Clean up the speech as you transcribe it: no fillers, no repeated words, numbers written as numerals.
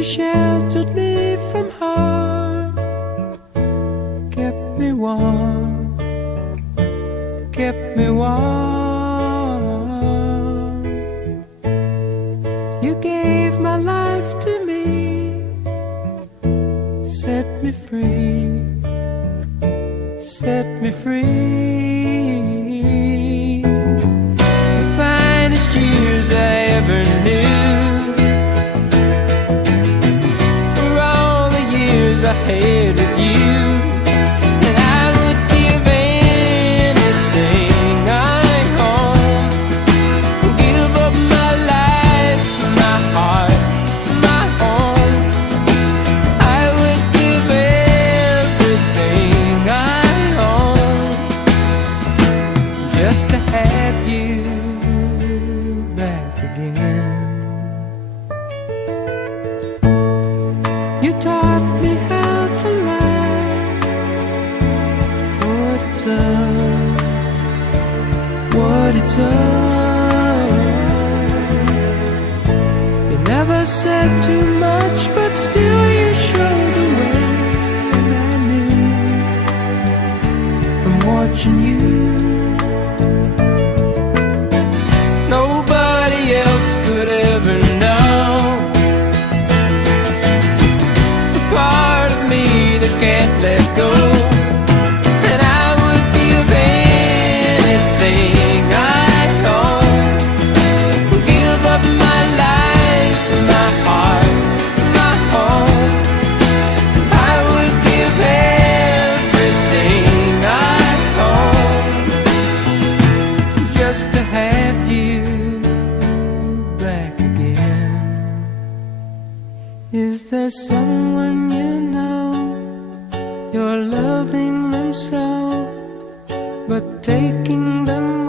You sheltered me from harm, kept me warm, kept me warm. You gave my life to me, set me free, set me free. The finest years I ever knew were all the years I had with you. And I would give anything I own, give up my life, my heart, my home. I would give everything I own just to have you back again. You taught me how to laugh, what it's up, what it's up. You never said too much, but still you showed the way. And I knew from watching you, nobody else could ever know the part of me that can't let go. And I would give anything I own, give up my life, my heart, my home. I would give everything I own just to have you back again. Is there someone you know, you're loving them so, but taking them